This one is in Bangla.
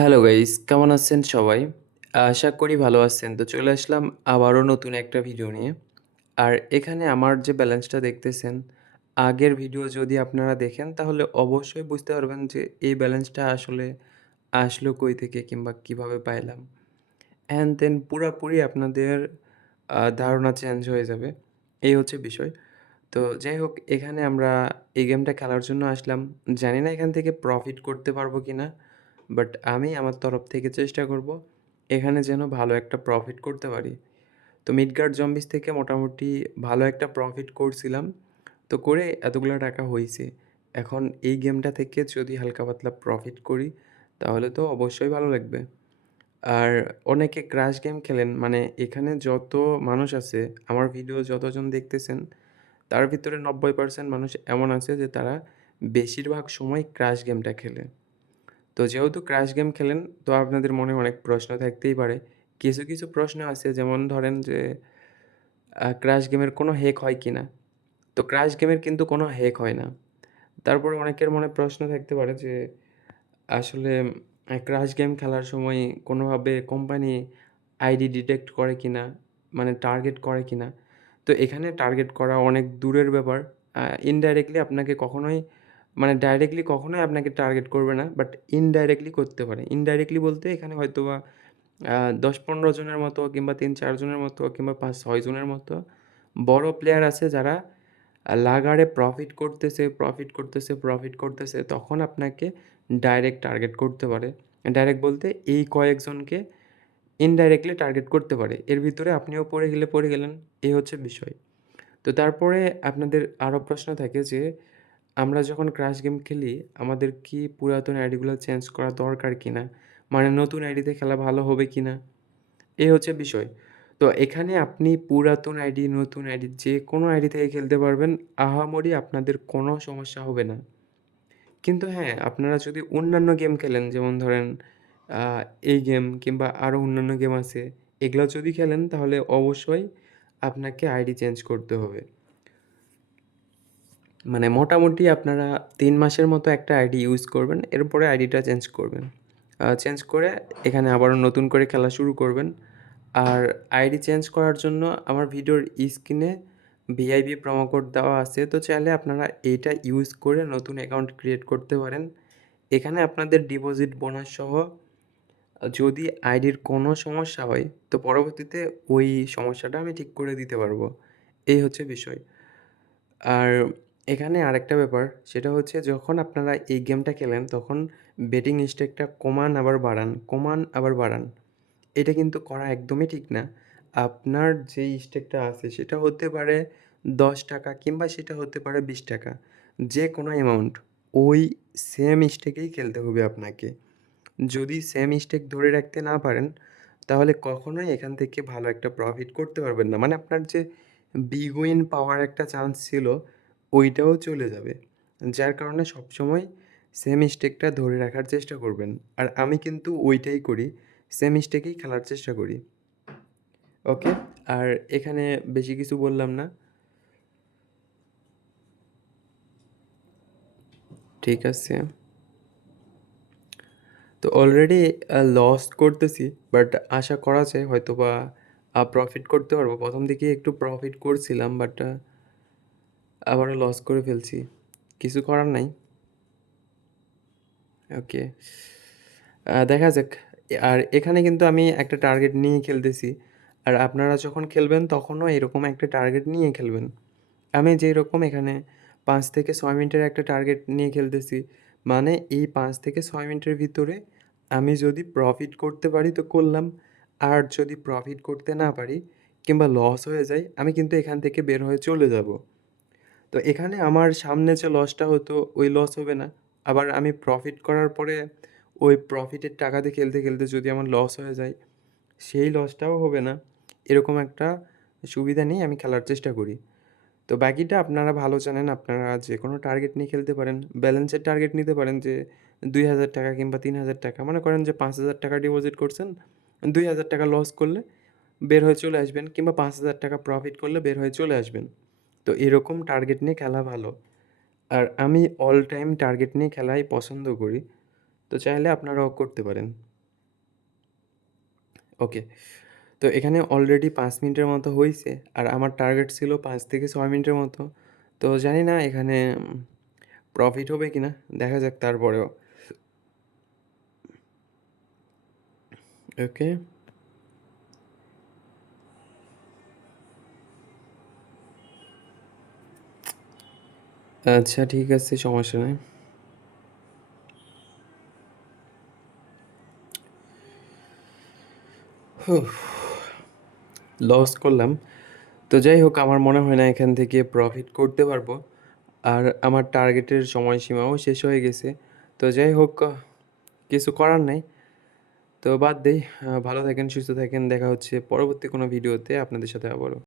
হ্যালো গাইস, কেমন আছেন সবাই? আশা করি ভালো আছেন। তো চলে আসলাম আবারও নতুন একটা ভিডিও নিয়ে। আর এখানে আমার যে ব্যালেন্সটা দেখতেছেন, আগের ভিডিও যদি আপনারা দেখেন তাহলে অবশ্যই বুঝতে পারবেন যে এই ব্যালেন্সটা আসলে আসলো কই থেকে কিংবা কিভাবে পাইলাম। অ্যান্ড দেন পুরাপুরি আপনাদের ধারণা চেঞ্জ হয়ে যাবে। এই হচ্ছে বিষয়। তো যাই হোক এখানে আমরা এই গেমটা খেলার জন্য আসলাম। জানি না এখান থেকে প্রফিট করতে পারবো কিনা। বাট আমি আমার তরফ থেকে চেষ্টা করব এখানে যেন ভালো একটা প্রফিট করতে পারি। তো মিডগার্ড জম্বিস থেকে মোটামুটি ভালো একটা প্রফিট করছিলাম। তো করে এতগুলা টাকা হইছে। এখন এই গেমটা থেকে যদি হালকা পাতলা প্রফিট করি তাহলে তো অবশ্যই ভালো লাগবে। আর অনেকে ক্র্যাশ গেম খেলেন মানে এখানে যত মানুষ আছে, আমার ভিডিও যতজন দেখতেছেন তার ভিতরে 90% মানুষ এমন আছে যে তারা বেশিরভাগ সময় ক্র্যাশ গেমটা খেলে। তো যেহেতু ক্র্যাশ গেম খেলেন তো আপনাদের মনে অনেক প্রশ্ন থাকতেই পারে। কিছু প্রশ্ন আছে যেমন ধরেন যে ক্র্যাশ গেমের কোনো হ্যাক হয় কিনা? তো ক্র্যাশ গেমের কিন্তু কোনো হ্যাক হয় না। তারপরে অনেকের মনে প্রশ্ন থাকতে পারে যে আসলে ক্র্যাশ গেম খেলার সময় কোনোভাবে কোম্পানি আইডি ডিটেক্ট করে কিনা? মানে টার্গেট করে কিনা? তো এখানে টার্গেট করা অনেক দূরের ব্যাপার। ইনডাইরেক্টলি আপনাকে কখনোই মানে ডাইরেক্টলি কখনোই আপনাকে টার্গেট করবে না। বাট ইনডাইরেক্টলি করতে পারে। ইনডাইরেক্টলি বলতে এখানে হয়তোবা ১০-১৫ জনের মতো কিংবা ৩-৪ জনের মতো কিংবা ৫-৬ জনের মতো বড় প্লেয়ার আছে যারা লাগারে প্রফিট করতেছে তখন আপনাকে ডাইরেক্ট টার্গেট করতে পারে। ডাইরেক্ট বলতে এই কয়েকজনকে ইনডাইরেক্টলি টার্গেট করতে পারে। এর ভিতরে আপনিও পড়ে গেলে পড়ে গেলেন। এই হচ্ছে বিষয়। তো তারপরে আপনাদের আরও প্রশ্ন থাকে যে আমরা যখন ক্র্যাশ গেম খেলি আমাদের কি পুরাতন আইডিগুলো চেঞ্জ করা দরকার কিনা? মানে নতুন আইডিতে খেলা ভালো হবে কিনা? এই হচ্ছে বিষয়। তো এখানে আপনি পুরাতন আইডি, নতুন আইডি যেকোনো আইডি থেকে খেলতে পারবেন। আহামরি আপনাদের কোনো সমস্যা হবে না। কিন্তু হ্যাঁ, আপনারা যদি অন্যান্য গেম খেলেন যেমন ধরেন আ এই গেম কিংবা আরও অন্যান্য গেম আছে, এগুলা যদি খেলেন তাহলে অবশ্যই আপনাকে আইডি চেঞ্জ করতে হবে। মানে মোটামুটি আপনারা ৩ মাসের মতো একটা আইডি ইউজ করবেন। এরপরে আইডিটা চেঞ্জ করবেন। চেঞ্জ করে এখানে আবারও নতুন করে খেলা শুরু করবেন। আর আইডি চেঞ্জ করার জন্য আমার ভিডিওর স্ক্রিনে ভিআইপি প্রোমো কোড দেওয়া আছে। তো চাইলে আপনারা এইটা ইউজ করে নতুন অ্যাকাউন্ট ক্রিয়েট করতে পারেন। এখানে আপনাদের ডিপোজিট বোনাস সহ যদি আইডির কোনো সমস্যা হয়, তো পরবর্তীতে ওই সমস্যাটা আমি ঠিক করে দিতে পারবো। এই হচ্ছে বিষয়। আর এখানে আরেকটা ব্যাপার সেটা হচ্ছে যখন আপনারা এই গেমটা খেলেন তখন বেটিং স্টেকটা কমান আবার বাড়ান, কমান আবার বাড়ান। এটা কিন্তু করা একদমই ঠিক না। আপনার যেই স্টেকটা আছে সেটা হতে পারে ৳১০ কিংবা সেটা হতে পারে ৳২০। যে কোনো অ্যামাউন্ট ওই সেম স্টেকেই খেলতে হবে আপনাকে। যদি সেম স্টেক ধরে রাখতে না পারেন, তাহলে কখনোই এখান থেকে ভালো একটা প্রফিট করতে পারবেন না। মানে আপনার যে বিগ উইন পাওয়ার একটা চান্স ছিল, ওইটাও চলে যাবে। যার কারণে সবসময় সেম স্টেকটা ধরে রাখার চেষ্টা করবেন। আর আমি কিন্তু ওইটাই করি। সেম স্টেকেই খেলার চেষ্টা করি। ওকে? আর এখানে বেশি কিছু বললাম না। ঠিক আছে। তো অলরেডি লস করতেছি। বাট আশা করা যায় হয়তোবা প্রফিট করতে পারবো। ১ম দিকে একটু প্রফিট করছিলাম বাট আবারও লস করে ফেলছি। কিছু করার নাই। ওকে। দেখা যাক। আর এখানে কিন্তু আমি একটা টার্গেট নিয়ে খেলতেছি। আর আপনারা যখন খেলবেন তখনও এরকম একটা টার্গেট নিয়ে খেলবেন। আমি যেরকম এখানে ৫ থেকে ৬ মিনিটের একটা টার্গেট নিয়ে খেলতেছি। মানে এই ৫ থেকে ৬ মিনিটের ভিতরে আমি যদি প্রফিট করতে পারি তো করলাম। আর যদি প্রফিট করতে না পারি কিংবা লস হয়ে যায়, আমি কিন্তু এখান থেকে বের হয়ে চলে যাবো। তো এখানে আমার সামনে যে লসটা হতো ওই লস হবে না। আবার আমি প্রফিট করার পরে ওই প্রফিটের টাকা দিয়ে খেলতে যদি আমার লস হয়ে যায়, সেই লসটাও হবে না। এরকম একটা সুবিধা নিয়ে আমি খেলার চেষ্টা করি। তো বাকিটা আপনারা ভালো জানেন, আপনারা যেকোনো টার্গেট নিয়ে খেলতে পারেন। ব্যালেন্সের টার্গেট নিতে পারেন যে ৳২,০০০ কিংবা ৳৩,০০০। মনে করেন যে ৳৫,০০০ ডিপোজিট করছেন, ৳২,০০০ লস করলে বের হয়ে চলে আসবেন কিংবা ৳৫,০০০ প্রফিট করলে বের হয়ে চলে আসবেন। তো এরকম টার্গেট নিয়ে খেলা ভালো। আর আমি অল টাইম টার্গেট নিয়ে খেলাই পছন্দ করি। তো চাইলে আপনারাও করতে পারেন। ওকে। তো এখানে অলরেডি ৫ মিনিটের মতো হইছে। আর আমার টার্গেট ছিল ৫ থেকে ৬ মিনিটের মতো। তো জানি না এখানে প্রফিট হবে কিনা? দেখা যাক তারপরেও। ওকে। আচ্ছা ঠিক আছে, সমস্যা নাই। লস করলাম। তো যাই হোক, আমার মনে হয় না এখান থেকে প্রফিট করতে পারবো। আর আমার টার্গেটের সময়সীমাও শেষ হয়ে গেছে। তো যাই হোক, কিছু করার নাই। তো বাদ দেই। ভালো থাকেন, সুস্থ থাকেন। দেখা হচ্ছে পরবর্তী কোনো ভিডিওতে আপনাদের সাথে আবারও।